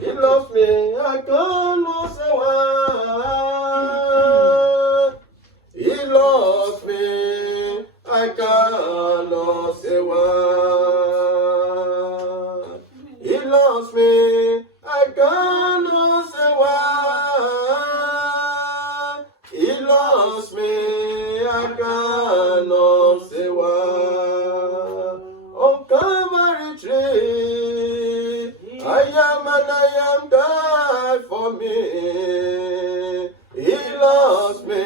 He loves me, I cannot say why. He loves me, I cannot say why. He loves me, I cannot say why. He loves me, I cannot say why. On Calvary tree, I am and I am died for me. He loves me,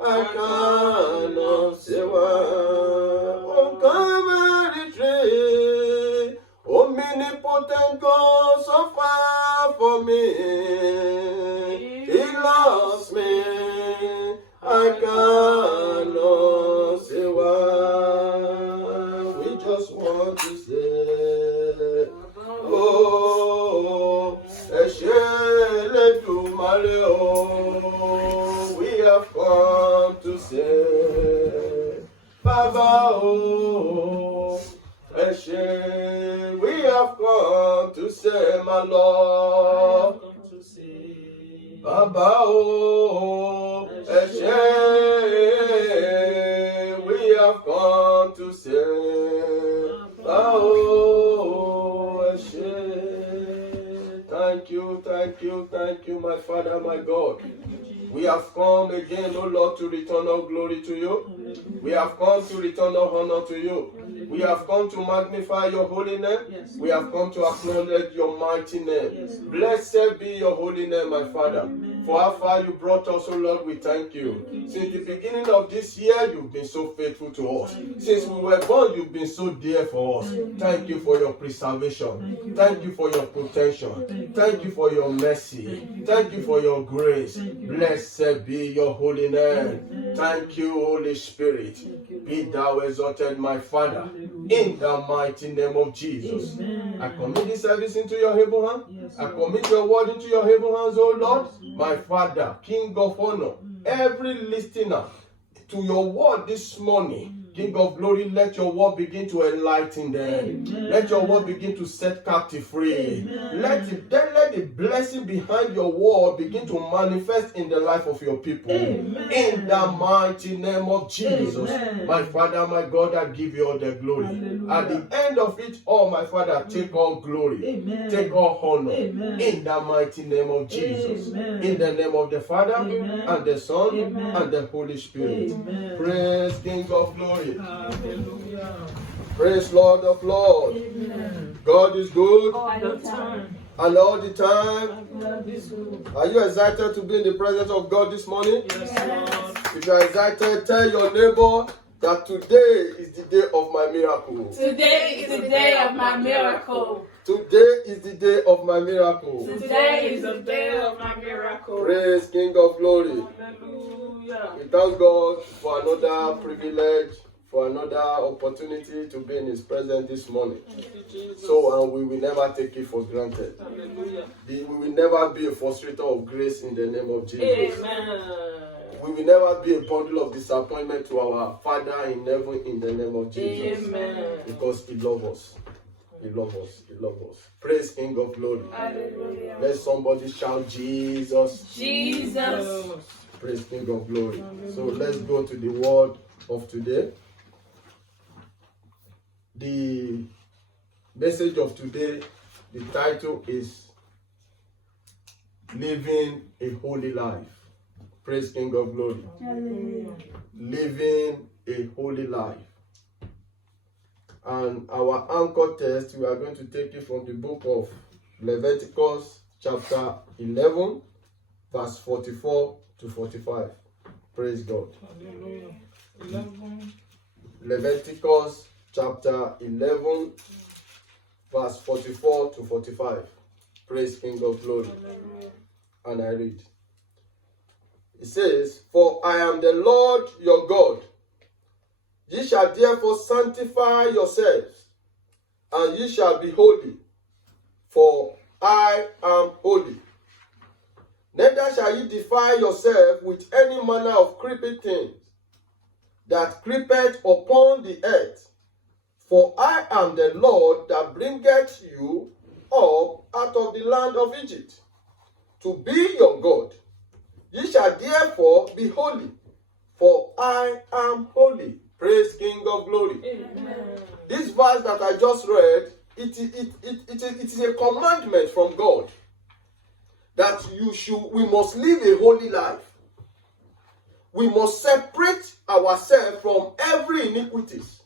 I cannot say why. On Calvary tree, omnipotent God so far for me. He loves me, I cannot say why. We just want to say, oh, Esheledumare, oh, we have come to say, Baba, oh, Eshe, we have come to say, my Lord, Baba, oh, Eshe, we have come to say, Baba, oh, Eshe. Thank you, my Father, my God. We have come again, O Lord, to return all glory to you. We have come to return all honor to you. We have come to magnify your holy name. We have come to acknowledge your mighty name. Blessed be your holy name, my Father. For how far you brought us, O Lord, we thank you. Since the beginning of this year, you've been so faithful to us. Since we were born, you've been so dear for us. Thank you for your preservation. Thank you for your protection. Thank you for your mercy. Thank you for your grace. Blessed be your holy name. Thank you, Holy Spirit. Be thou exalted, my Father, in the mighty name of Jesus. I commit this service into your able hands. I commit your word into your able hands, O Lord, my Father, King of honor. Every listener to your word this morning, King of glory, let your word begin to enlighten them. Let your word begin to set captive free. Let the blessing behind your word begin to manifest in the life of your people. In the mighty name of Jesus. My Father, my God, I give you all the glory. At the end of it all, my Father, take all glory. Take all honor. In the mighty name of Jesus. In the name of the Father, and the Son, and the Holy Spirit. Praise King of glory. Hallelujah. Praise Lord of Lords. God is good. All the time. And all the time. Are you excited to be in the presence of God this morning? Yes, Lord. If you are excited, tell your neighbor that today is the day of my miracle. Today is the day of my miracle. Today is the day of my miracle. Today is the day of my miracle. Praise King of glory. Hallelujah. We thank God for another privilege, for another opportunity to be in His presence this morning. So, and we will never take it for granted. Hallelujah. We will never be a frustrator of grace in the name of Jesus. Amen. We will never be a bundle of disappointment to our Father in heaven in the name of Jesus. Amen. Because He loves us. He loves us. He loves us. Praise King of glory. Hallelujah. Let somebody shout Jesus. Jesus. Praise King of glory. So let's go to the word of today. The message of today, the title is Living a Holy Life. Praise King of glory. Hallelujah. Living a holy life. And our anchor text, we are going to take it from the book of Leviticus chapter 11, verse 44 to 45. Praise God. Hallelujah. 11. Leviticus chapter 11, verse 44 to 45. Praise King of glory. Hallelujah. And I read. It says, For I am the Lord your God. Ye shall therefore sanctify yourselves, and ye shall be holy, for I am holy. Neither shall ye defile yourself with any manner of creeping things that creepeth upon the earth, For I am the Lord that bringeth you up out of the land of Egypt, to be your God. Ye shall therefore be holy, for I am holy. Praise King of glory. Amen. This verse that I just read, it is a commandment from God that we must live a holy life. We must separate ourselves from every iniquities.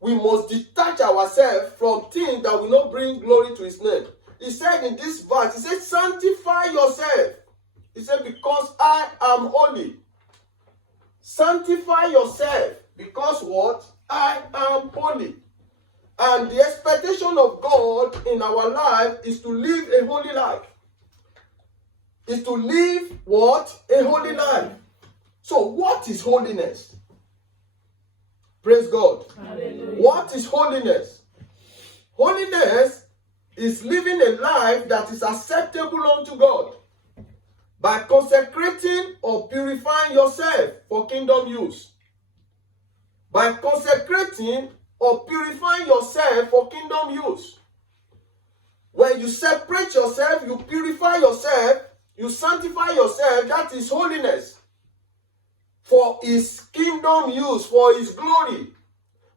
We must detach ourselves from things that will not bring glory to his name. He said in this verse, he said, sanctify yourself. He said, because I am holy. Sanctify yourself, because what? I am holy. And the expectation of God in our life is to live a holy life. Is to live what? A holy life. So what is holiness? Praise God. Hallelujah. What is holiness? Holiness is living a life that is acceptable unto God by consecrating or purifying yourself for kingdom use. By consecrating or purifying yourself for kingdom use. When you separate yourself, you purify yourself, you sanctify yourself, that is holiness. For his kingdom use, for his glory.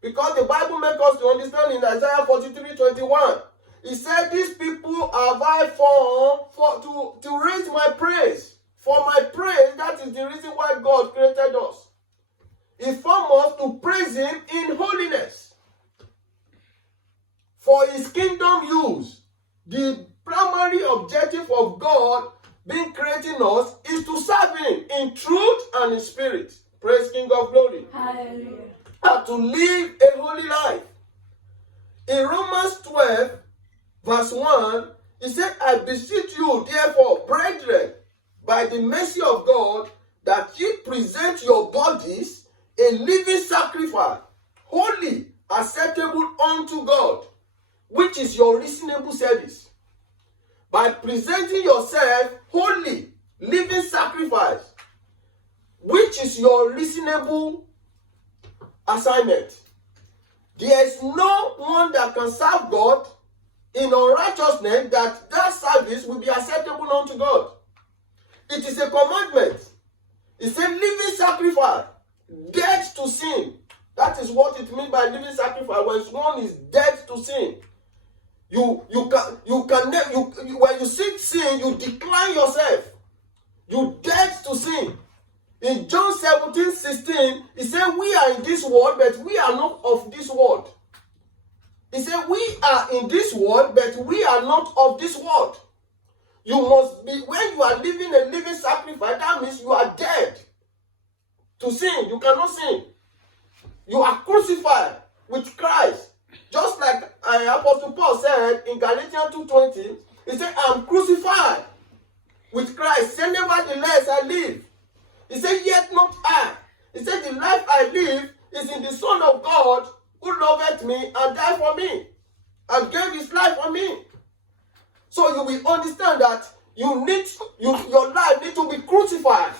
Because the Bible makes us to understand in Isaiah 43:21. He said, these people have I formed to raise my praise. For my praise, that is the reason why God created us. He formed us to praise him in holiness. For his kingdom use. The primary objective of God being creating us is to serve him in truth and in spirit. Praise King of glory. Hallelujah. And to live a holy life. In Romans 12, verse 1, he said, I beseech you, therefore, brethren, by the mercy of God, that ye present your bodies a living sacrifice, holy, acceptable unto God, which is your reasonable service. By presenting yourself holy, living sacrifice, which is your reasonable assignment. There is no one that can serve God in unrighteousness that service will be acceptable unto God. It is a commandment. It's a living sacrifice, dead to sin. That is what it means by living sacrifice. When one is dead to sin, when you see sin, you decline yourself. You dead to sin. In John 17:16, he said, we are in this world, but we are not of this world. He said, we are in this world, but we are not of this world. You must be, when you are living a living sacrifice, that means you are dead to sin. You cannot sin. You are crucified with Christ. Just like Apostle Paul said in Galatians 2:20, he said, I'm crucified with Christ. He said, nevertheless I live. He said, yet not I. He said, the life I live is in the Son of God who loveth me and died for me and gave his life for me. So you will understand that your life needs to be crucified.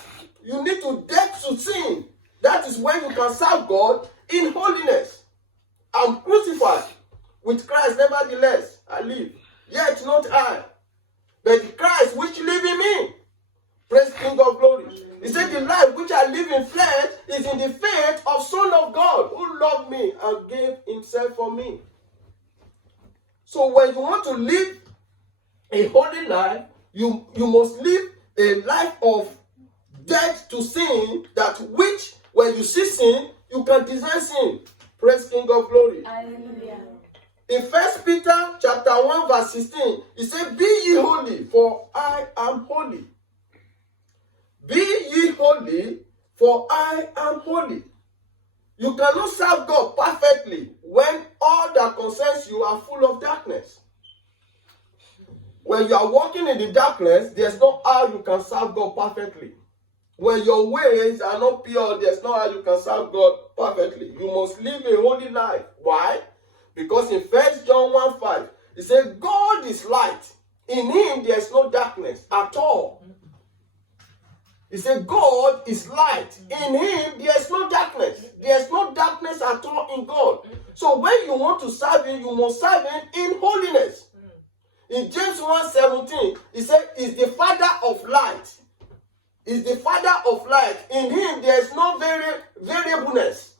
You need to die to sin. That is when you can serve God in holiness. I'm crucified with Christ, nevertheless I live. Yet not I, but Christ which live in me. Praise King of glory. He said, the life which I live in flesh is in the faith of Son of God who loved me and gave himself for me. So when you want to live a holy life, you must live a life of death to sin, that which when you see sin, you can desire sin. Praise King of glory. Hallelujah. In 1 Peter chapter 1 verse 16, he said, be ye holy, for I am holy. Be ye holy, for I am holy. You cannot serve God perfectly when all that concerns you are full of darkness. When you are walking in the darkness, there's no how you can serve God perfectly. When your ways are not pure, there's no how you can serve God perfectly. You must live a holy life. Why? Because in 1 John 1:5, it says, God is light. In him there's no darkness at all. He said, God is light. In him, there is no darkness. There is no darkness at all in God. So when you want to serve him, you must serve him in holiness. In James 1:17, he said, is the Father of light. Is the Father of light. In him, there is no variableness.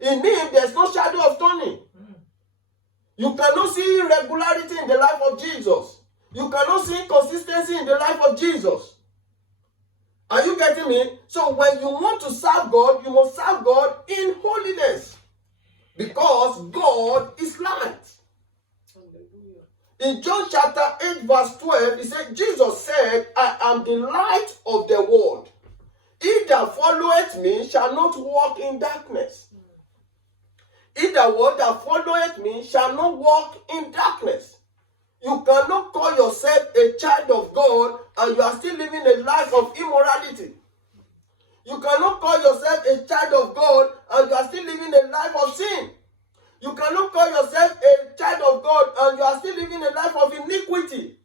In him, there is no shadow of turning. You cannot see irregularity in the life of Jesus. You cannot see inconsistency in the life of Jesus. Are you getting me? So when you want to serve God, you must serve God in holiness. Because God is light. In John chapter 8 verse 12, he said, Jesus said, I am the light of the world. He that followeth me shall not walk in darkness. He that followeth me shall not walk in darkness. You cannot call yourself a child of God and you are still living a life of immorality. You cannot call yourself a child of God and you are still living a life of sin. You cannot call yourself a child of God and you are still living a life of iniquity.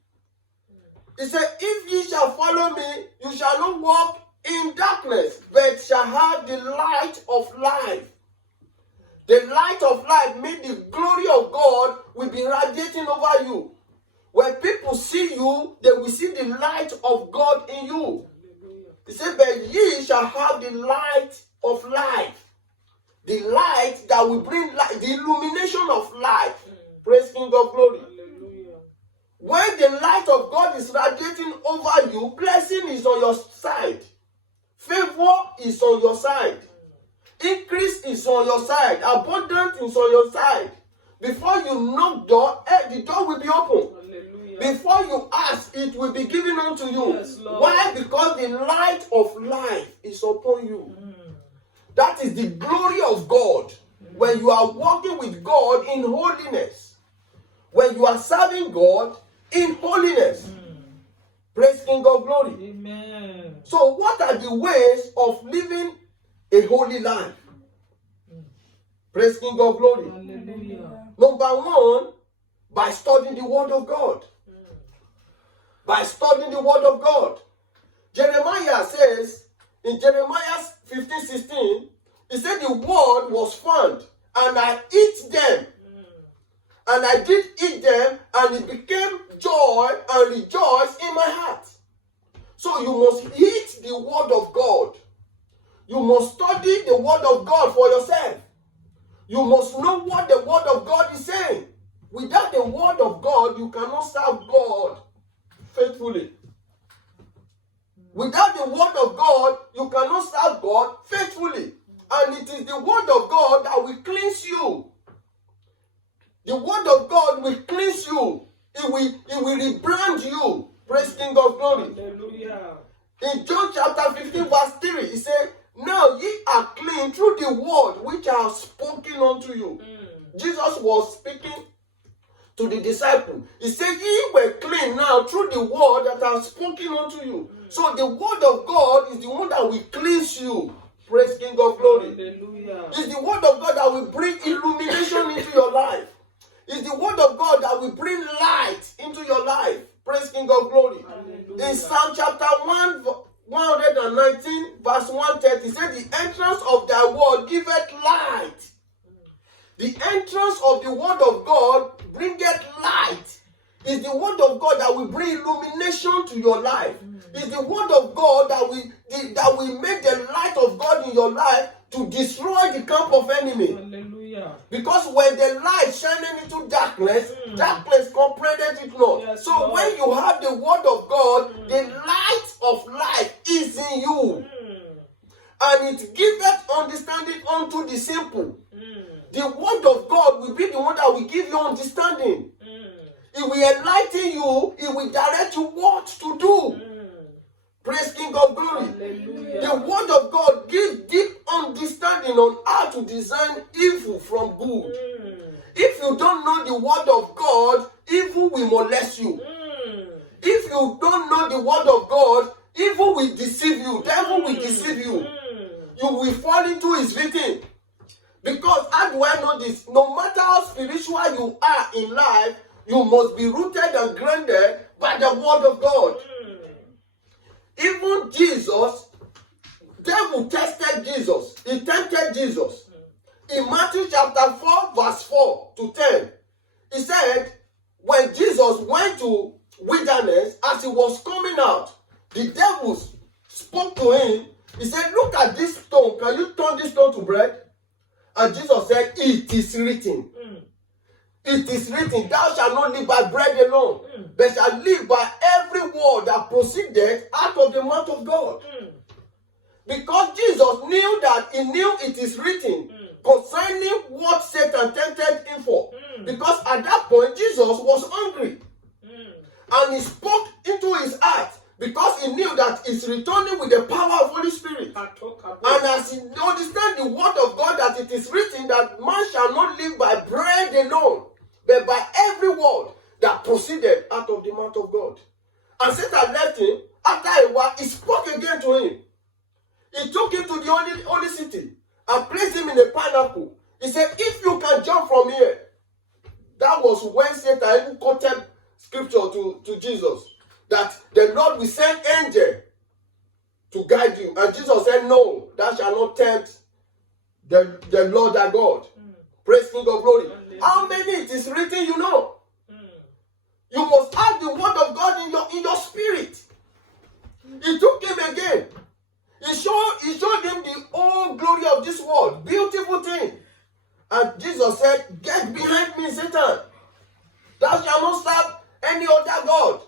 He said, if ye shall follow me, you shall not walk in darkness, but shall have the light of life. The light of life means the glory of God will be radiating over you. When people see you, they will see the light of God in you. He said, but ye shall have the light of life. The light that will bring light, the illumination of life. Praise King of Glory. Hallelujah. When the light of God is radiating over you, blessing is on your side. Favor is on your side. Increase is on your side. Abundance is on your side. Before you knock door, the door will be open. Hallelujah. Before you ask, it will be given unto you. Yes, Lord. Why? Because the light of life is upon you. That is the glory of God. When you are walking with God in holiness. When you are serving God in holiness. Praise King of Glory. Amen. So what are the ways of living a holy life? Praise King of Glory. Hallelujah. Number one, by studying the Word of God. By studying the Word of God. Jeremiah says, in Jeremiah 15:16, he said the Word was found, and I eat them. And I did eat them, and it became joy and rejoice in my heart. So you must eat the Word of God. You must study the Word of God for yourself. You must know what the Word of God is saying. Without the Word of God, you cannot serve God faithfully. Without the Word of God, you cannot serve God faithfully. And it is the Word of God that will cleanse you. The Word of God will cleanse you. It will rebrand you. Praise King of Glory. Hallelujah. In John chapter 15 verse 3, he said, now ye are clean through the word which I have spoken unto you. Jesus was speaking to the disciples. He said, ye were clean now through the word that I have spoken unto you. So the word of God is the one that will cleanse you. Praise King of Glory. Hallelujah. It's the word of God that will bring illumination into your life. It's the word of God that will bring light into your life. Praise King of Glory. Hallelujah. In Psalm chapter 119 verse 130, it said, the entrance of thy word giveth light. The entrance of the word of God bringeth light. It's the word of God that will bring illumination to your life. It's the word of God that will make the light of God in your life to destroy the camp of enemy. Hallelujah. Because when the light shining into darkness, darkness comprehended it not. Yes, so Lord. when you have the word of God, the light of life is in you. And it giveth understanding unto the simple. The word of God will be the one that will give you understanding. It will enlighten you. It will direct you what to do. Praise King of Glory. Hallelujah. The word of God gives deep understanding on how to discern evil from good. If you don't know the word of God, evil will molest you. If you don't know the word of God, evil will deceive you. Devil will deceive you. You will fall into his victim. Because how do I know this? No matter how spiritual you are in life, you must be rooted and grounded by the word of God. Even Jesus devil tested Jesus. He tempted Jesus. In Matthew chapter 4, verse 4 to 10, he said, when Jesus went to wilderness, as he was coming out, the devil spoke to him. He said, look at this stone. Can you turn this stone to bread? And Jesus said, it is written. It is written, thou shalt not live by bread alone, but shalt live by every word that proceeded out of the mouth of God. Because Jesus knew that, he knew it is written concerning what Satan tempted him for. Because at that point, Jesus was hungry. And he spoke into his heart because he knew that he's returning with the power of Holy Spirit. And as he understands the word of God, that it is written that man shall not live by bread alone, but by every word that proceeded out of the mouth of God. And Satan left him. After a while, he spoke again to him. He took him to the holy city and placed him in a pineapple. He said, if you can jump from here. That was when Satan even quoted scripture to Jesus, that the Lord will send angel to guide you. And Jesus said, no, thou shalt not tempt the Lord thy God. Praise King of glory. How many it is written, you know? You must have the word of God in your spirit. He took him again. He showed him the whole glory of this world. Beautiful thing. And Jesus said, get behind me, Satan. Thou shalt not serve any other God.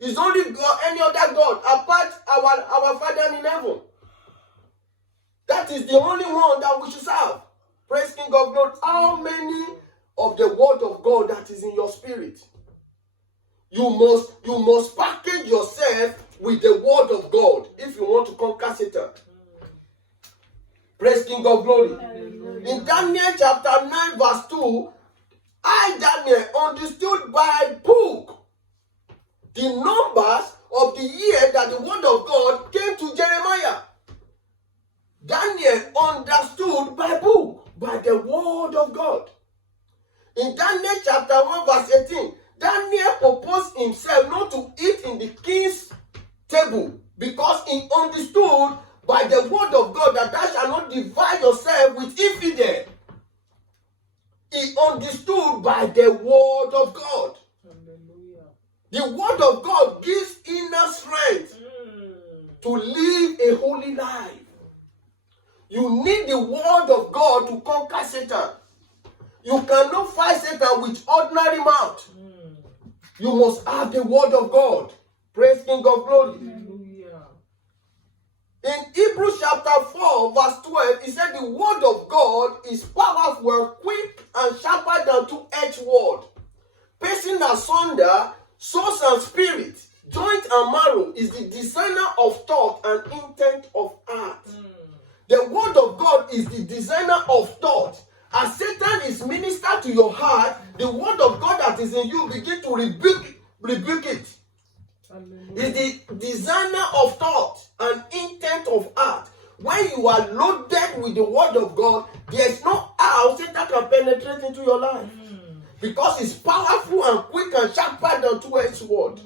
It's only God, any other God, apart our Father in heaven. That is the only one that we should serve. Praise King of glory. How many of the word of God that is in your spirit? You must package yourself with the word of God if you want to conquer Satan. Praise King of glory. In Daniel chapter 9 verse 2, I, Daniel, understood by book the numbers of the year that the word of God came to Jeremiah. Daniel understood by book, by the word of God. In Daniel chapter 1 verse 18, Daniel proposed himself not to eat in the king's table because he understood by the word of God that thou shalt not divide yourself with infidel. He understood by the word of God. Hallelujah. The word of God gives inner strength to live a holy life. You need the word of God to conquer Satan. You cannot fight Satan with ordinary mouth. You must have the word of God. Praise King of glory. Hallelujah. In Hebrews chapter 4 verse 12, it said the word of God is powerful, quick, and sharper than two-edged sword, piercing asunder soul and spirit, joint and marrow, is the designer of thought and intent of heart. The word of God is the designer of thought. As Satan is ministered to your heart, the word of God that is in you begin to rebuke it. Is the designer of thought and intent of heart. When you are loaded with the word of God, there is no how Satan can penetrate into your life. Because it's powerful and quick and sharper than two-edged sword.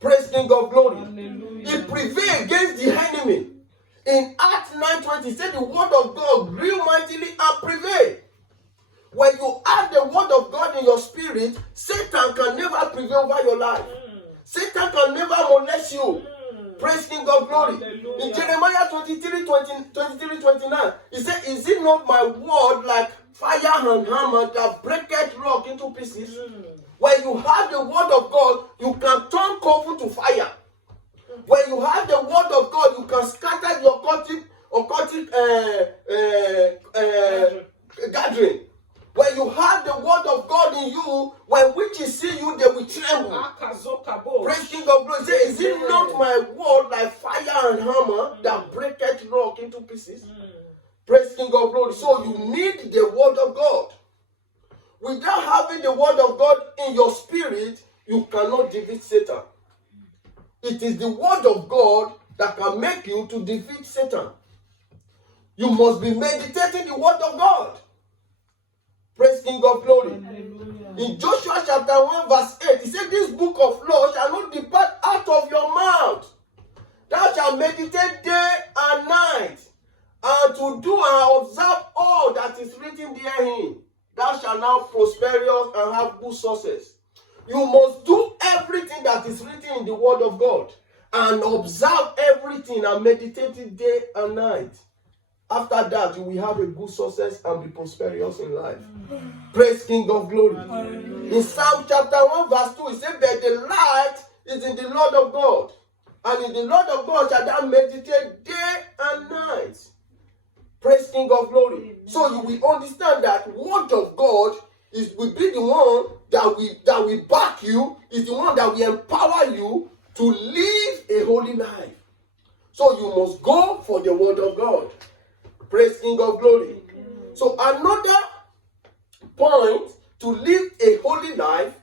Praise King of glory. Hallelujah. It prevails against the enemy. In Acts 9:20, it said the word of God grew mightily and prevailed. When you have the word of God in your spirit, Satan can never prevail over your life. Satan can never molest you. Praise King of glory. Hallelujah. In Jeremiah 23:29, he said, is it not my word like fire and hammer that breaketh rock into pieces? When you have the word of God, you can turn coal to fire. When you have the word of God, you can scatter your occultic gathering. When you have the word of God in you, when witches see you, they will tremble. Praise King of glory. Say, is it not my word like fire and hammer that breaketh rock into pieces? Praise King of glory. So you need the word of God. Without having the word of God in your spirit, you cannot defeat Satan. It is the word of God that can make you to defeat Satan. You must be meditating the word of God. Praise King of glory. Hallelujah. In Joshua chapter 1 verse 8, he said, this book of law shall not depart out of your mouth. Thou shalt meditate day and night, and to do and observe all that is written therein. Thou shalt now prosperous and have good success. You must do everything that is written in the word of God and observe everything and meditate it day and night. After that, you will have a good success and be prosperous in life. Praise King of Glory. In Psalm chapter 1 verse 2, it says that the light is in the Lord of God. And in the Lord of God shall thou meditate day and night. Praise King of Glory. So you will understand that word of God will be the one that will back you, is the one that will empower you to live a holy life. So you must go for the word of God. Praise King of Glory. So another point to live a holy life,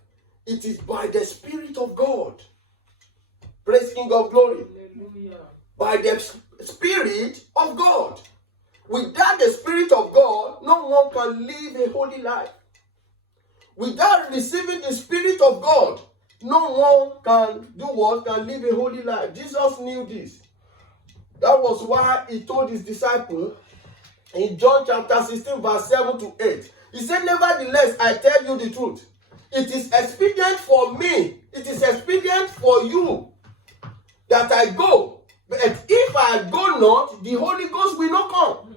it is by the Spirit of God. Praise King of Glory. Hallelujah. By the Spirit of God. Without the Spirit of God, no one can live a holy life. Without receiving the Spirit of God, no one can do what? Can live a holy life. Jesus knew this. That was why he told his disciples in John chapter 16 verse 7 to 8. He said, nevertheless, I tell you the truth. It is expedient for me. It is expedient for you that I go. But if I go not, the Holy Ghost will not come.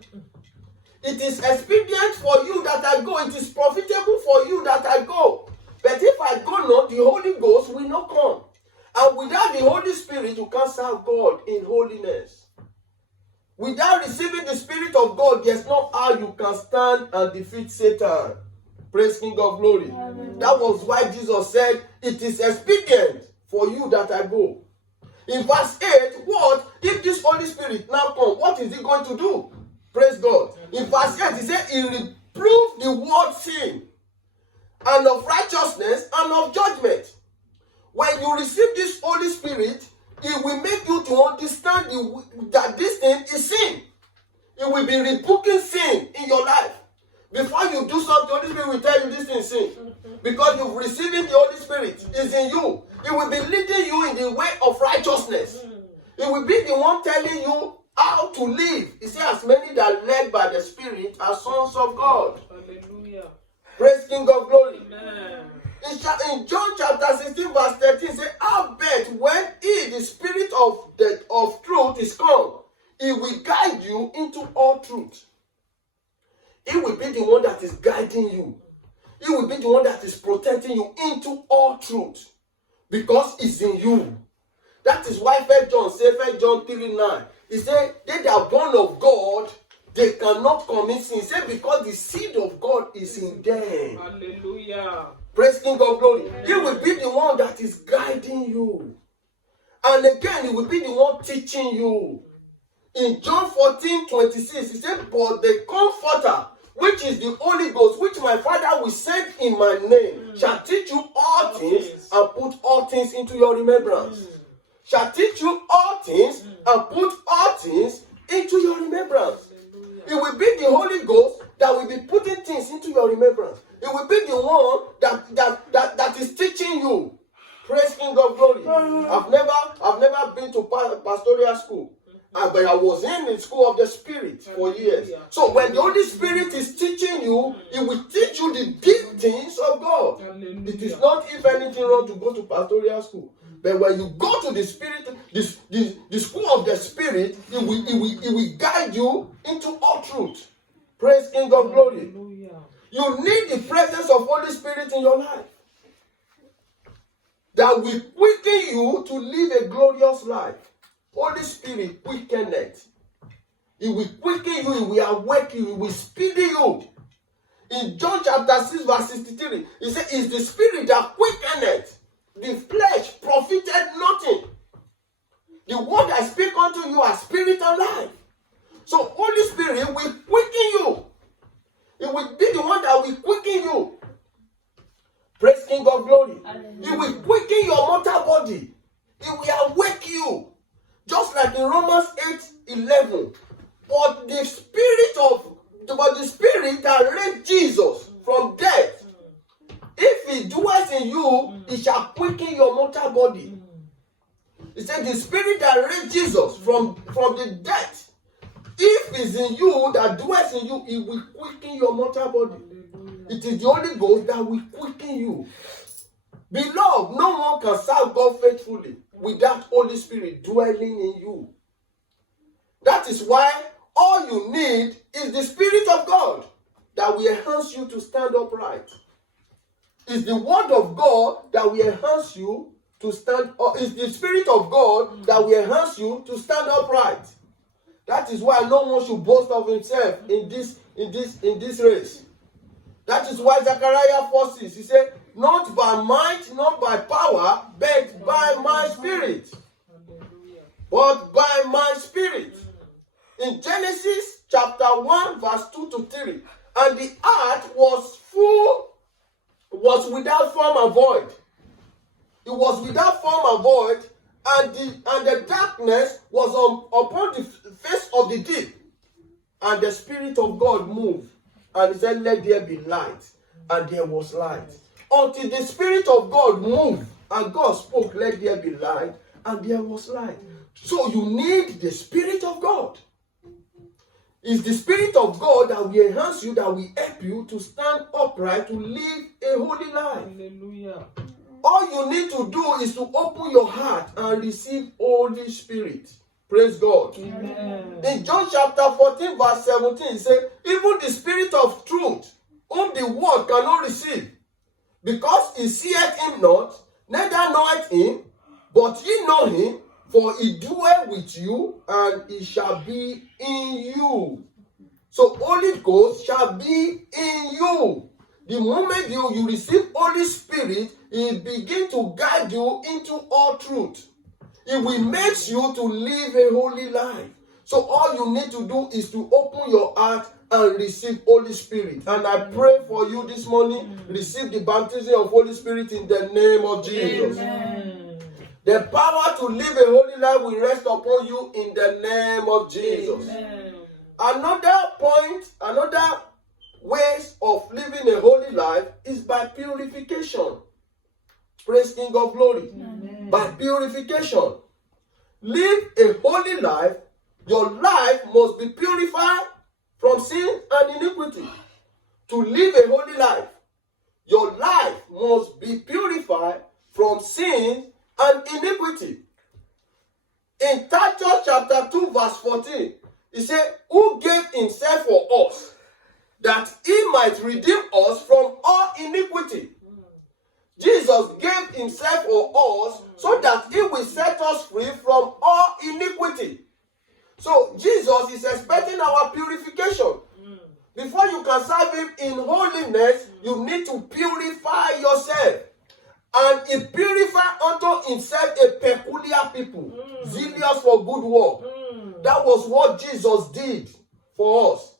It is expedient for you that I go. It is profitable for you that I go. But if I go not, the Holy Ghost will not come. And without the Holy Spirit, you can't serve God in holiness. Without receiving the Spirit of God, there's no how you can stand and defeat Satan. Praise King of Glory. Amen. That was why Jesus said, it is expedient for you that I go. In verse 8, what? If this Holy Spirit now comes, what is he going to do? Praise God. In verse 8, he said, he reproved the word sin, and of righteousness, and of judgment. When you receive this Holy Spirit, it will make you to understand that this thing is sin. It will be rebuking sin in your life. Before you do something, the Holy Spirit will tell you this thing is sin. Because you've received the Holy Spirit. It's in you. It will be leading you in the way of righteousness. It will be the one telling you how to live. He says, as many that are led by the Spirit are sons of God. Hallelujah. Praise King of Glory. Amen. In John chapter 16 verse 13, say, howbeit when he, the Spirit of truth, is come, he will guide you into all truth. He will be the one that is guiding you. He will be the one that is protecting you into all truth. Because it's in you. That is why 1 John said, 1 John 3:9. He said, they that are born of God, they cannot commit sin. He said, because the seed of God is in them. Hallelujah. Praise King of Glory. He will be the one that is guiding you. And again, he will be the one teaching you. In John 14:26, he said, but the Comforter, which is the Holy Ghost, which my Father will send in my name, shall teach you all things and put all things into your remembrance. Shall teach you all things and put all things into your remembrance. It will be the Holy Ghost that will be putting things into your remembrance. It will be the one that is teaching you. Praise King of Glory. I've never been to pastoral school. But I was in the school of the Spirit for years. So when the Holy Spirit is teaching you, it will teach you the deep things of God. It is not if anything wrong to go to pastoral school. But when you go to the Spirit, the school of the Spirit, it will guide you into all truth. Praise King of Glory. You need the presence of Holy Spirit in your life that will quicken you to live a glorious life. Holy Spirit quicken it. It will quicken you, it will awaken you, it will speed you. In John chapter 6 verse 63, he said, it's the Spirit that quickeneth. The flesh profited nothing. The word I speak unto you are spirit and life. So Holy Spirit will quicken you. It will be the one that will quicken you. Praise King of Glory. It will quicken your mortal body. It will awake you. Just like in Romans 8:11. But the Spirit that raised Jesus from death, if he dwells in you, it shall quicken your mortal body. He said the Spirit that raised Jesus from the death, If it's in you that dwells in you, it will quicken your mortal body. It is the Holy Ghost that will quicken you. Beloved, no one can serve God faithfully without Holy Spirit dwelling in you. That is why all you need is the Spirit of God that will enhance you to stand upright. It's the Word of God that will enhance you to stand up. It's the Spirit of God that will enhance you to stand upright. That is why no one should boast of himself in this race. That is why Zechariah 4:6, he said, not by might, not by power, but by my Spirit. But by my Spirit. In Genesis chapter 1, verse 2 to 3, and the earth was without form and void. It was without form and void, and the darkness was upon the face of the deep. And the Spirit of God moved, and he said, let there be light. And there was light. Until the Spirit of God moved, and God spoke, let there be light, and there was light. So you need the Spirit of God. It's the Spirit of God that will enhance you, that will help you to stand upright, to live a holy life. Hallelujah. All you need to do is to open your heart and receive Holy Spirit. Praise God. Amen. In John chapter 14, verse 17, it says, even the Spirit of truth, whom the world cannot receive, because he seeth him not, neither knoweth him, but ye know him, for he dwell with you, and he shall be in you. So Holy Ghost shall be in you. The moment you receive Holy Spirit, he begin to guide you into all truth. It will make you to live a holy life. So all you need to do is to open your heart and receive Holy Spirit. And I pray for you this morning, receive the baptism of Holy Spirit in the name of Jesus. Amen. The power to live a holy life will rest upon you in the name of Jesus. Amen. Another point, another ways of living a holy life is by purification. Praise King of Glory. Amen. By purification. Live a holy life. Your life must be purified from sin and iniquity. To live a holy life, your life must be purified from sin and iniquity. In Titus chapter 2 verse 14, he said, who gave himself for us, that he might redeem us from all iniquity. Jesus gave himself for us so that he will set us free from all iniquity. So Jesus is expecting our purification. Before you can serve him in holiness, you need to purify yourself. And he purified unto himself a peculiar people, zealous for good work. That was what Jesus did for us.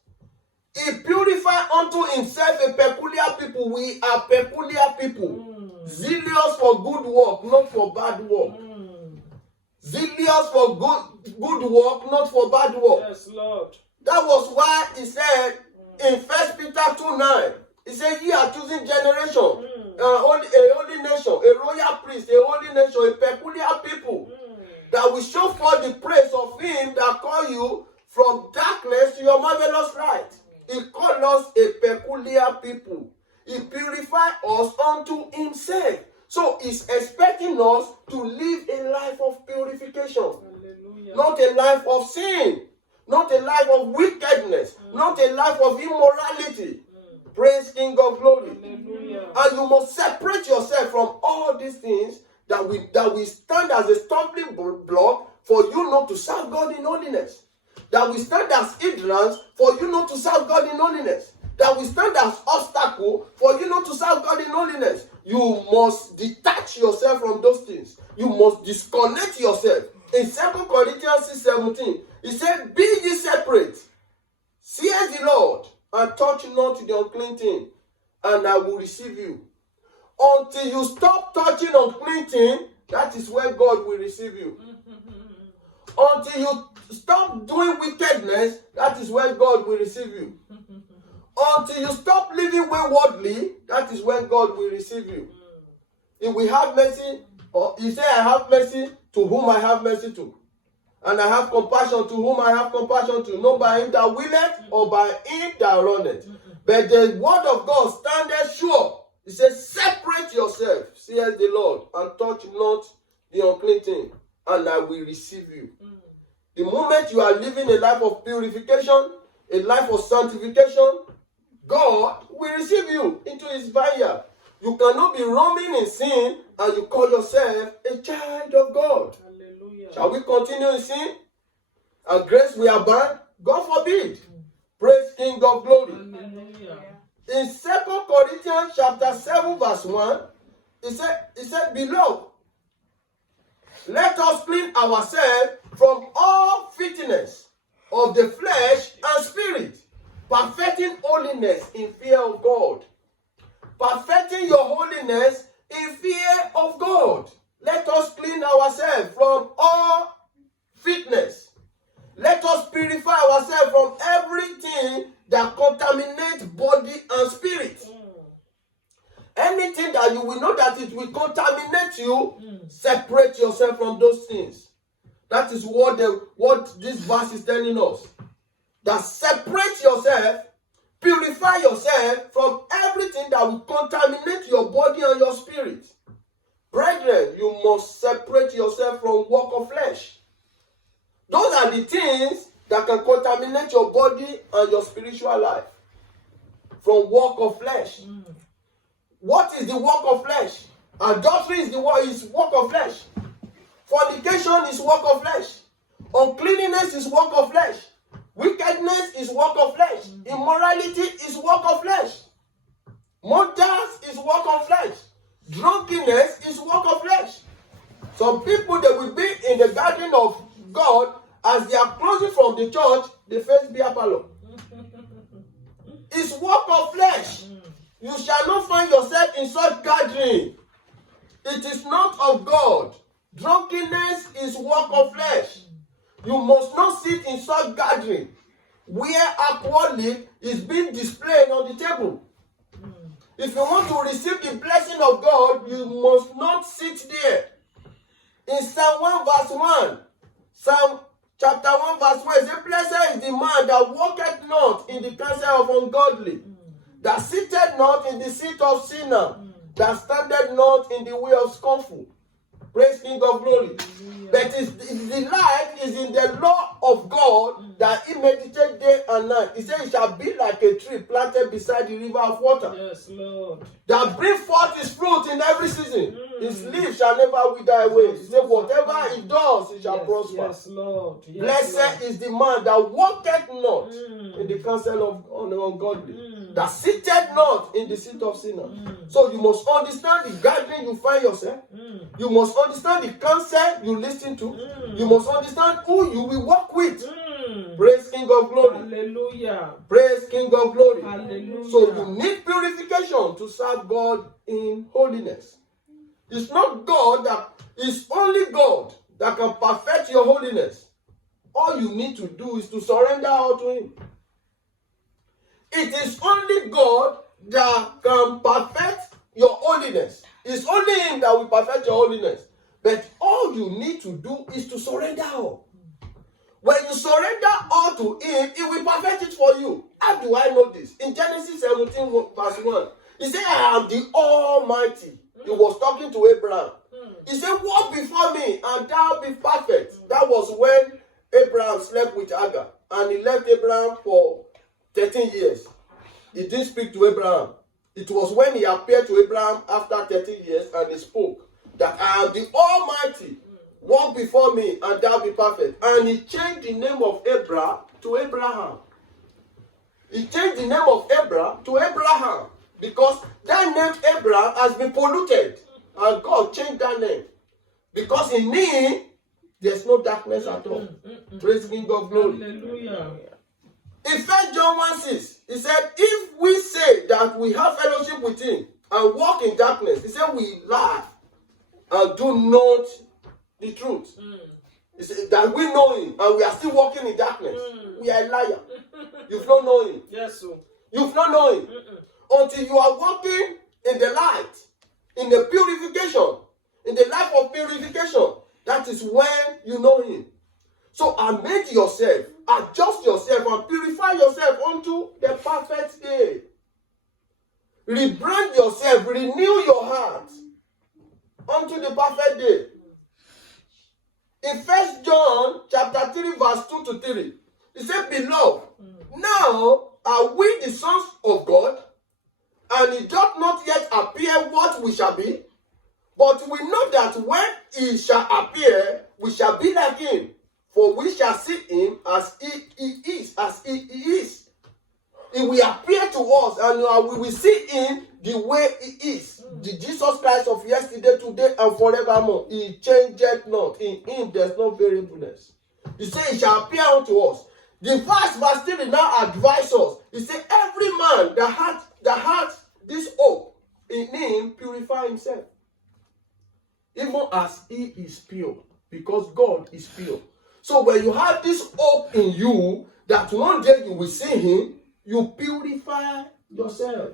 He purified unto himself a peculiar people. We are peculiar people. Zealous for good work, not for bad work. Zealous for good work, not for bad work. Yes, Lord. That was why he said in 1 Peter 2:9, he said, ye are choosing generation, a holy nation, a royal priest, a holy nation, a peculiar people, that will show forth the praise of him that called you from darkness to your marvelous light. He called us a peculiar people. He purified us unto himself. So he's expecting us to live a life of purification. Hallelujah. Not a life of sin. Not a life of wickedness. Not a life of immorality. Praise King of Glory. Hallelujah. And you must separate yourself from all these things that will stand as a stumbling block for you not to serve God in holiness. That will stand as hindrance for you not to serve God in holiness. That will stand as obstacle for you not to serve God in holiness. You must detach yourself from those things. You must disconnect yourself. In 2 Corinthians 6:17, he said, be ye separate, says the Lord, and touch not the unclean thing, and I will receive you. Until you stop touching unclean thing, that is where God will receive you. Until you stop doing wickedness, that is where God will receive you. Until you stop living waywardly, that is when God will receive you. If we have mercy, or he said, I have mercy to whom I have mercy to. And I have compassion to whom I have compassion to, not by him that willeth or by him that runneth. But the word of God standeth sure. It says, separate yourself, saith the Lord, and touch not the unclean thing, and I will receive you. The moment you are living a life of purification, a life of sanctification, God will receive you into his vineyard. You cannot be roaming in sin and you call yourself a child of God. Hallelujah. Shall we continue in sin? And grace will abound? God forbid. Praise King of glory. Hallelujah. In 2 Corinthians chapter 7 verse 1, it said, beloved, let us clean ourselves from all filthiness of the flesh and spirit, perfecting holiness in fear of God. Perfecting your holiness in fear of God. Let us clean ourselves from all filthiness. Let us purify ourselves from everything that contaminates body and spirit. Anything that you will know that it will contaminate you, separate yourself from those things. That is what this verse is telling us. That separate yourself, purify yourself from everything that will contaminate your body and your spirit. Brethren, you must separate yourself from work of flesh. Those are the things that can contaminate your body and your spiritual life. From work of flesh. What is the work of flesh? Adultery is work of flesh. Fornication is work of flesh. Uncleanness is work of flesh. Wickedness is work of flesh. Immorality is work of flesh. Murders is work of flesh. Drunkenness is work of flesh. Some people, they will be in the garden of God, as they are closing from the church, they face beer parlor. It's work of flesh. You shall not find yourself in such gathering. It is not of God. Drunkenness is work of flesh. You must not sit in such gathering where alcoholic is being displayed on the table. If you want to receive the blessing of God, you must not sit there. In Psalm 1 verse 1, Psalm chapter 1 verse 1, it says, blessed is the man that walketh not in the counsel of ungodly, that sitteth not in the seat of sinner, that standeth not in the way of scornful. Praise King of glory. But his delight is in the law of God, that he meditates day and night. He said, it shall be like a tree planted beside the river of water. Yes, Lord. That bring forth his fruit in every season. His leaf shall never wither away. He said, whatever he does, he shall prosper. Yes, Lord. Yes, Blessed Lord. is the man that walketh not in the counsel of ungodly, that sitteth not in the seat of sinners. So you must understand the gathering you find yourself. You must understand the counsel you listen to. You must understand who you will walk with. Praise King of glory. Hallelujah. Praise King of glory. Hallelujah. So you need purification to serve God in holiness. It's not God that, it's only God that can perfect your holiness. All you need to do is to surrender all to him. It is only God that can perfect your holiness. It's only him that will perfect your holiness. But all you need to do is to surrender all. When you surrender all to him, he will perfect it for you. How do I know this? In Genesis 17 verse 1, he said, I am the Almighty. He was talking to Abraham. He said, walk before me and thou be perfect. That was when Abraham slept with Hagar. And he left Abraham for 13 years. He didn't speak to Abraham. It was when he appeared to Abraham after 13 years and he spoke that I am the Almighty. Walk before me and thou be perfect. And he changed the name of Abraham to Abraham. He changed the name of Abraham to Abraham. Because that name Abraham has been polluted. And God changed that name. Because in him, there's no darkness at all. Praise King of glory. Hallelujah. In 1 John 1:6, he said, if we say that we have fellowship with him and walk in darkness, he said we lie and do not the truth. He said that we know him and we are still walking in darkness. We are a liar. You've not known him. Yes, sir. You've not known him. Until you are walking in the light, in the purification, in the life of purification, that is when you know him. So amend yourself, adjust yourself, and purify yourself unto the perfect day. Rebrand yourself, renew your heart unto the perfect day. In 1 John chapter 3, verse 2 to 3, he said, Beloved, now are we the sons of God, and it doth not yet appear what we shall be, but we know that when he shall appear, we shall be like him, for we shall see him as he is, He will appear to us, and we will see him the way he is. The Jesus Christ of yesterday, today, and forevermore. He changeth not. In him there's no variableness. He said he shall appear unto us. The verse 3 now advises us. He said every man that had this hope in him purify himself, even as he is pure, because God is pure. So when you have this hope in you that one day you will see him, you purify yourself.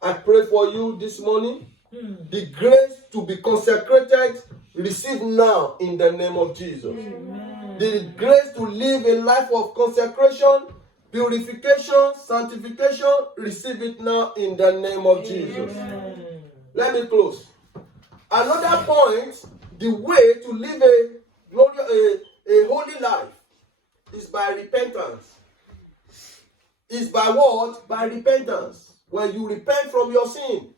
I pray for you this morning. The grace to be consecrated, receive now in the name of Jesus. Amen. The grace to live a life of consecration, purification, sanctification, receive it now in the name of Jesus. Amen. Let me close. Another point, the way to live a holy life is by repentance. Is by what? By repentance. When you repent from your sin.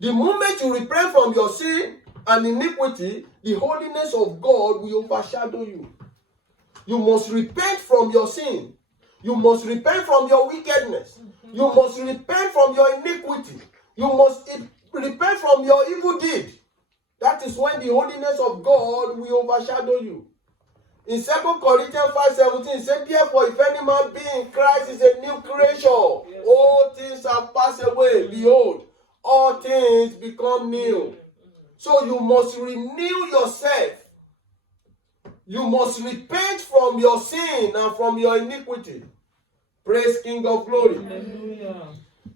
The moment you repent from your sin and iniquity, the holiness of God will overshadow you. You must repent from your sin. You must repent from your wickedness. You must repent from your iniquity. You must repent from your evil deed. That is when the holiness of God will overshadow you. In 2 Corinthians 5:17, it said, Therefore, if any man be in Christ, is a new creation. All things have passed away. Behold, all things become new. So you must renew yourself. You must repent from your sin and from your iniquity. Praise King of Glory. Hallelujah.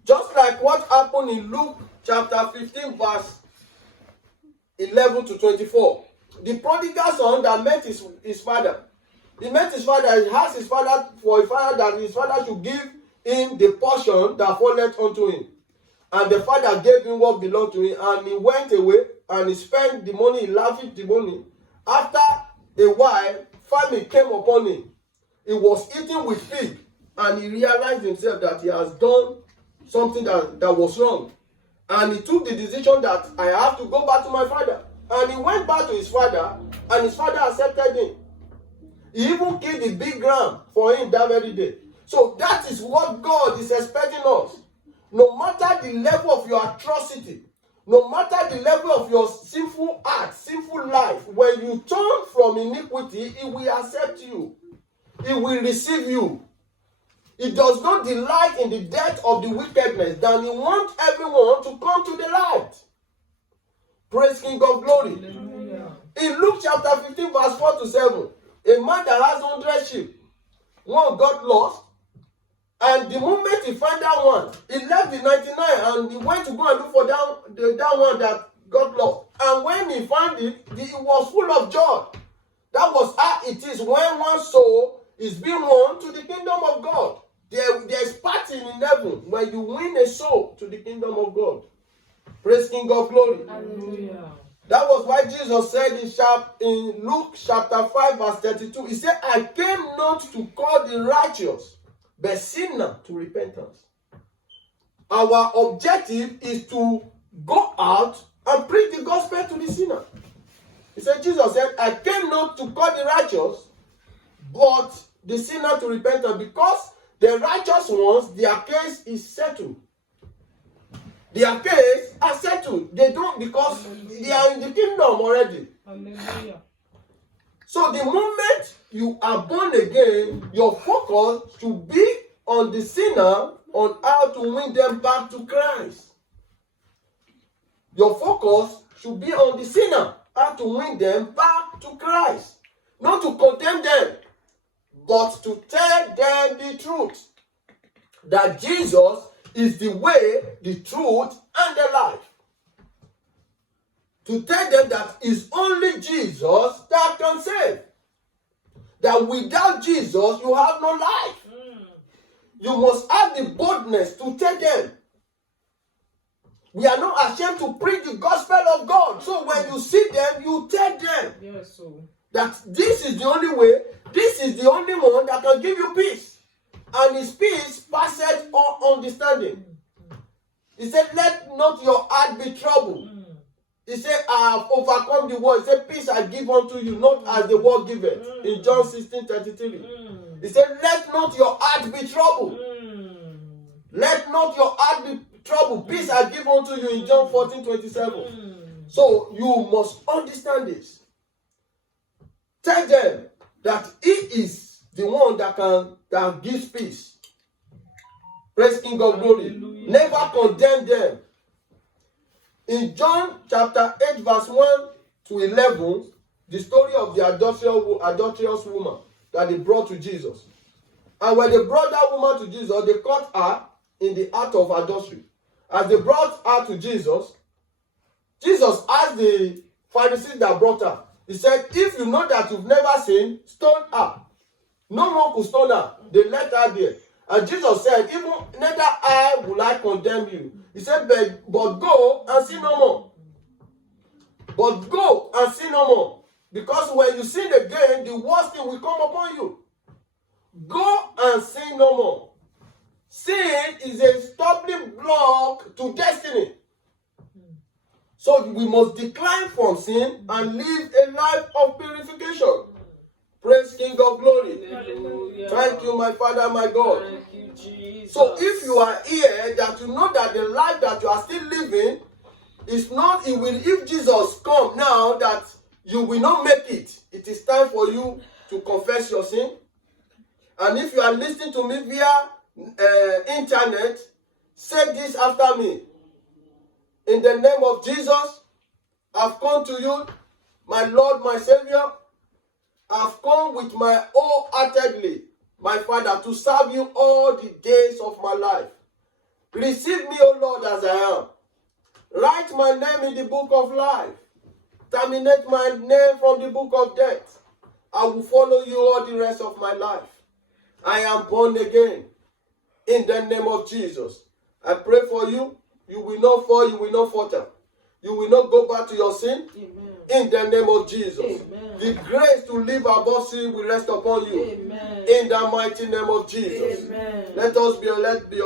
Just like what happened in Luke chapter 15, verse 11 to 24. The prodigal son that met his father. He met his father. He asked his father for a father that his father should give him the portion that falleth unto him. And the father gave him what belonged to him. And he went away and he spent the money. He lavished the money. After a while, famine came upon him. He was eating with pig. And he realized himself that he has done something that was wrong. And he took the decision that I have to go back to my father. And he went back to his father, and his father accepted him. He even killed the big ram for him that very day. So that is what God is expecting us. No matter the level of your atrocity, no matter the level of your sinful act, sinful life, when you turn from iniquity, He will accept you. He will receive you. He does not delight in the death of the wickedness, than He wants everyone to come to the light. Praise King of Glory. Hallelujah. In Luke chapter 15, verse 4 to 7, a man that has 100 sheep, one got lost, and the moment he found that one, he left the 99 and he went to go and look for that one that got lost. And when he found it, he was full of joy. That was how it is when one soul is being won to the kingdom of God. There's party in heaven when you win a soul to the kingdom of God. Praise King of Glory. Hallelujah. That was why Jesus said in Luke chapter 5 verse 32, He said, I came not to call the righteous, but sinner to repentance. Our objective is to go out and preach the gospel to the sinner. He said, Jesus said, I came not to call the righteous, but the sinner to repentance, because the righteous ones, their case is settled. Their case are settled. They don't, because they are in the kingdom already. Hallelujah. So the moment you are born again, your focus should be on the sinner, on how to win them back to Christ. Your focus should be on the sinner, how to win them back to Christ. Not to condemn them, but to tell them the truth. That Jesus is the way, the truth, and the life. to tell them that it's only Jesus that can save. That without Jesus, you have no life. You must have the boldness to tell them. We are not ashamed to preach the gospel of God. So when you see them, you tell them Yes, so. that this is the only way, this is the only one that can give you peace. And his peace passeth all understanding. He said, let not your heart be troubled. He said, I have overcome the world. He said, peace I give unto you, not as the world giveth. In John 16:33. He said, let not your heart be troubled. Let not your heart be troubled. Peace I give unto you in John 14:27. So you must understand this. Tell them that he is the one that gives peace. Praise King of Glory. Hallelujah. Never Condemn them. In John chapter 8 verse 1 to 11, the story of the adulterous woman that they brought to Jesus. And when they brought that woman to Jesus, they caught her in the act of adultery. As they brought her to Jesus, Jesus asked the Pharisees that brought her. He said, if you know that you've never sinned, stone her. No one could stone her. They let her there. And Jesus said, even neither I will I condemn you. He said, but go and sin no more. But go and sin no more. Because when you sin again, the worst thing will come upon you. Go and sin no more. Sin is a stumbling block to destiny. So we must decline from sin and live a life of purification. Praise King of Glory. Hallelujah. Thank you, my Father, my God. Thank you, Jesus. So if you are here, that you know that the life that you are still living is not, if Jesus come now, that you will not make it. It is time for you to confess your sin. And if you are listening to me via internet, say this after me. In the name of Jesus, I've come to you, my Lord, my Savior. I've come with my wholeheartedly, my Father, to serve you all the days of my life. Receive me, O Lord, as I am. Write my name in the book of life. Terminate my name from the book of death. I will follow you all the rest of my life. I am born again. In the name of Jesus. I pray for you. You will not fall, you will not falter. You will not go back to your sin. Amen. In the name of Jesus. Amen. The grace to live above sin will rest upon you. Amen. In the mighty name of Jesus. Amen. Let be